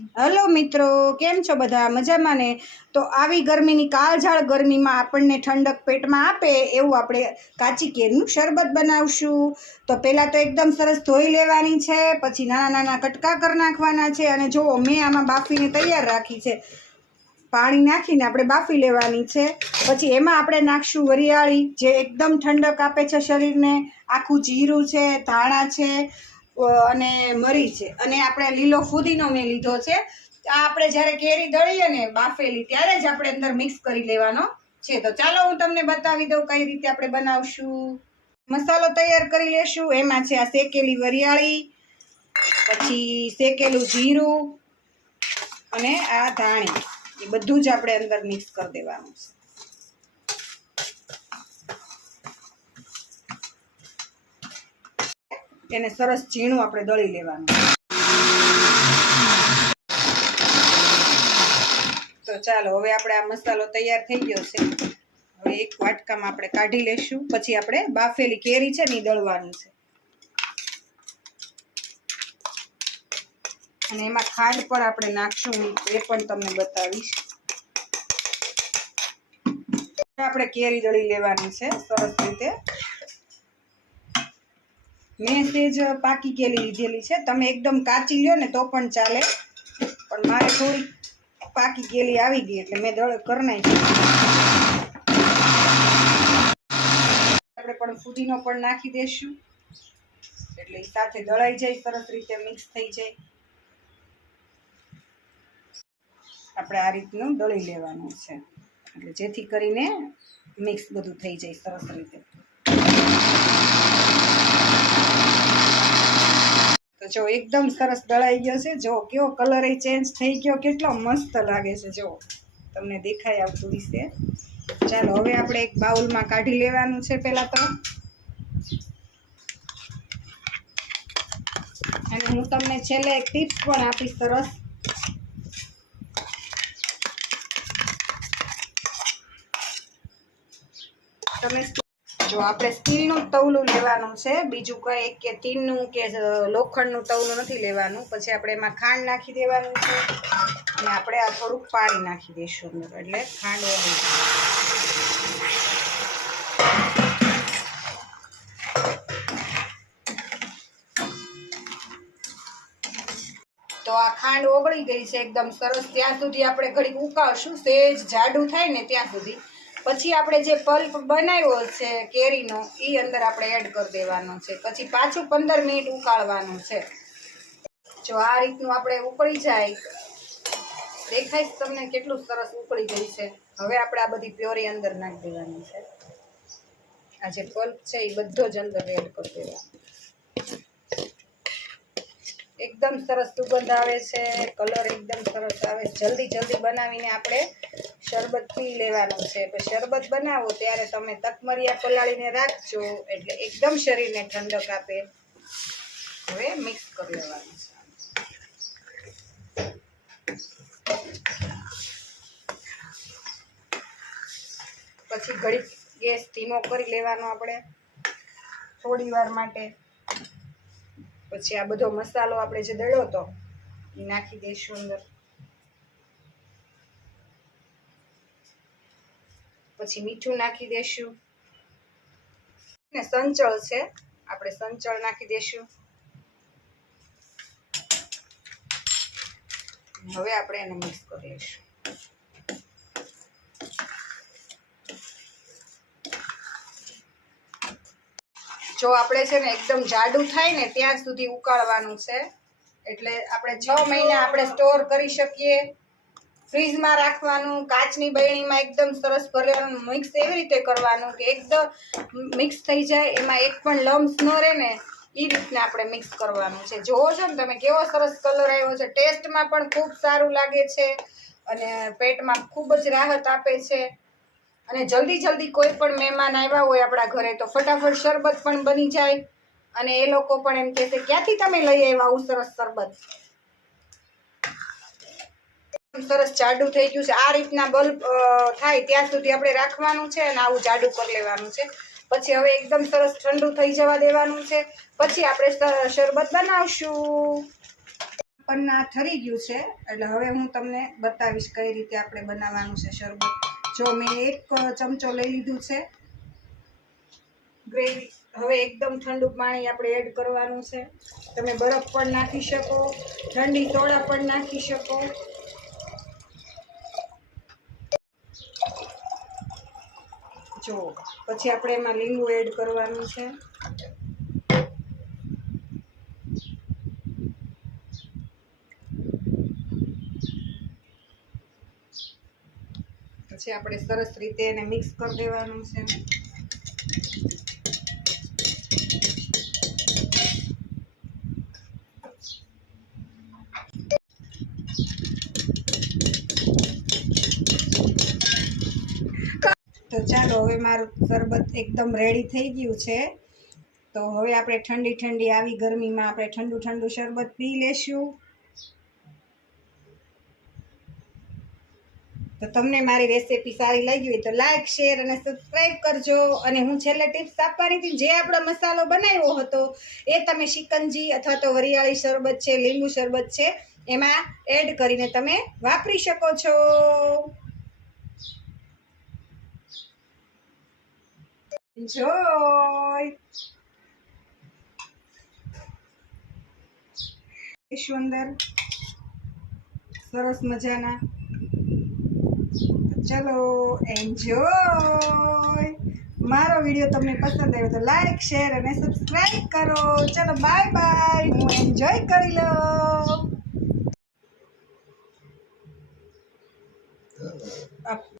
Hello મિત્રો, કેમ છો બધા? મજામાં ને? તો આવી ગરમીની કાળઝાળ ગરમીમાં આપણને ઠંડક પેટમાં આપે એવું આપણે કાચી કેરીનું શરબત બનાવશું. તો પહેલાં તો એકદમ સરસ ધોઈ લેવાની છે, પછી નાના નાના કટકા કરી નાખવાના છે. અને જુઓ, મેં આમાં બાફીને તૈયાર રાખી છે. પાણી નાખીને આપણે બાફી લેવાની છે. પછી એમાં આપણે નાખશું વરિયાળી, જે એકદમ ઠંડક આપે છે શરીરને. આખું જીરું છે, ધાણા છે અને મરી છે, અને આપણે લીલો ફુદીનો મેં લીધો છે. આ આપણે જ્યારે કેરી દળીએ ને બાફેલી, ત્યારે જ આપણે અંદર મિક્સ કરી લેવાનો છે. તો ચાલો હું તમને બતાવી દઉં કઈ રીતે આપણે બનાવશું. મસાલો તૈયાર કરી લેશું. એમાં છે આ શેકેલી વરિયાળી, પછી શેકેલું જીરું અને આ ધાણી, એ બધું જ આપણે અંદર મિક્સ કરી દેવાનું છે. એને સરસ ઝીણું આપણે દળી લેવાનું. તો ચાલો, હવે આપણે આ મસાલો તૈયાર થઈ ગયો છે. હવે એક વાટકામાં આપણે કાઢી લેશું. પછી આપણે બાફેલી કેરી છે ને એ દળવાની છે, અને એમાં ખાંડ પણ આપણે નાખશું, એ પણ તમને બતાવીશ. આપણે કેરી દળી લેવાની છે સરસ રીતે. મેં સેજ પાકી કેરી લીધેલી છે. તમે એકદમ કાચી લ્યો ને તો પણ ચાલે, પણ મારે થોડી પાકી કેરી આવી ગઈ એટલે મેં દળ કરી નાખી. આપણે પણ ફુદીનો પણ નાખી દેશું, એટલે એ સાથે દળાઈ જાય, સરસ રીતે મિક્સ થઈ જાય. આપણે આ રીતનું દળી લેવાનું છે, એટલે જેથી કરીને મિક્સ બધું થઈ જાય સરસ રીતે. તો જો એકદમ સરસ દળાઈ ગયો છે. જો કેવો કલર એ ચેન્જ થઈ ગયો, કેટલો મસ્ત લાગે છે. જો તમને દેખાય આવતું વિશે. ચાલો, હવે આપણે એક બાઉલમાં કાઢી લેવાનું છે પહેલાં તો. અને હું તમને છેલ્લે એક ટિપ્સ પણ આપીશ સરસ. તમે જો, આપણે સ્ટીલનું તવલું લેવાનું છે, બીજું કંઈ કે ટીનનું કે લોખંડનું તવલું નથી લેવાનું. પછી આપણે એમાં ખાંડ નાખી દેવાનું છે, અને આપણે આ થોડુંક પાણી નાખી દઈશું અંદર, એટલે ખાંડ ઓગળી જાય. તો આ ખાંડ ઓગળી ગઈ છે એકદમ સરસ. ત્યાં સુધી આપણે ઘડીક ઉકાળશું, સેજ જાડું થાય ને ત્યાં સુધી. પછી આપણે જે પલ્પ બનાવ્યો છે કેરીનો, એ અંદર આપણે એડ કરી દેવાનો છે. પછી પાછું 15 મિનિટ ઉકાળવાનું છે. જો આ રીતનું આપણે ઉકળી જાય, દેખાય તમને કેટલું સરસ ઉકળી ગઈ છે. હવે આપણે આ બધી પ્યોરી અંદર નાખી દેવાની છે. આ જે પલ્પ છે એ બધો જ અંદર એડ કરી દેવાનો. એકદમ સરસ સુગંધ આવે છે, કલર એકદમ સરસ આવે. જલ્દી બનાવીને આપણે શરબત પી લેવાનું છે. તો શરબત બનાવો ત્યારે તમે તકમરિયા પલાળીને રાખજો, એટલે એકદમ શરીરને ઠંડક આપે. હવે મિક્સ કરી લેવાનું છે. પછી ઘડીક ગેસ ધીમો કરી લેવાનો આપણે થોડી વાર માટે. પછી આ બધો મસાલો આપણે જે દળ્યો હતો એ નાખી દઈશું અંદર. પછી મીઠું નાખી દઈશું, ને સંચળ છે, આપણે સંચળ નાખી દઈશું. હવે આપણે એને મિક્સ કરી લઈશું. જો આપણે છે ને એકદમ જાડું થાય ને ત્યાં સુધી ઉકાળવાનું છે, એટલે આપણે 6 મહિના આપણે સ્ટોર કરી શકીએ. ફ્રીજમાં રાખવાનું, કાચની બરણીમાં એકદમ સરસ ભરેલું. મિક્સ એવી રીતે કરવાનું કે એકદમ મિક્સ થઈ જાય, એમાં એક પણ લમ્સ ન રહે ને, એ રીતના આપણે મિક્સ કરવાનું છે. જોવો છો ને તમે કેવો સરસ કલર આવ્યો છે. ટેસ્ટમાં પણ ખૂબ સારું લાગે છે, અને પેટમાં ખૂબ જ રાહત આપે છે. અને જલ્દી કોઈ પણ મહેમાન આવ્યા હોય આપણા ઘરે, તો ફટાફટ શરબત પણ બની જાય, અને એ લોકો પણ એમ કહેશે ક્યાંથી તમે લઈ આવ્યા આવું સરસ શરબત. સરસ જાડું થઈ ગયું છે. આ રીતના બલ્બ થાય ત્યાં સુધી આપણે રાખવાનું છે, અને આવું જાડું કરી લેવાનું છે. પછી હવે એકદમ સરસ ઠંડુ થઈ જવા દેવાનું છે. પછી આપણે શરબત બનાવશું. પન્ના ઠરી ગયું છે, એટલે હવે હું તમને બતાવીશ કઈ રીતે આપણે બનાવવાનું છે શરબત. જો મેં 1 ચમચો લઈ લીધું છે ગ્રેવી. હવે એકદમ ઠંડુ પાણી આપણે એડ કરવાનું છે. તમે બરફ પણ નાખી શકો, ઠંડી સોડા પણ નાખી શકો. જો પછી આપણે એમાં લીંબુ એડ કરવાનું છે. પછી આપણે સરસ રીતે એને મિક્સ કરી દેવાનું છે. તો ચાલો, હવે મારું શરબત એકદમ રેડી થઈ ગયું છે. તો હવે આપણે ઠંડી ઠંડી આવી ગરમીમાં આપણે ઠંડુ ઠંડુ શરબત પી લેશું. તો તમને મારી રેસીપી સારી લાગી હોય તો લાઈક, શેર અને સબસ્ક્રાઈબ કરજો. અને હું છેલ્લે ટિપ્સ આપવાની હતી, જે આપણો મસાલો બનાવ્યો હતો એ તમે શિકંજી અથવા તો વરિયાળી શરબત છે, લીંબુ શરબત છે, એમાં એડ કરીને તમે વાપરી શકો છો. એન્જોય. અંદર સરસ મજાના. ચલો એન્જોય. મારો વિડીયો તમને પસંદ આવ્યો તો લાઈક, શેર અને સબસ્ક્રાઈબ કરો. ચલો બાય બાય. હું એન્જોય કરી લઉં.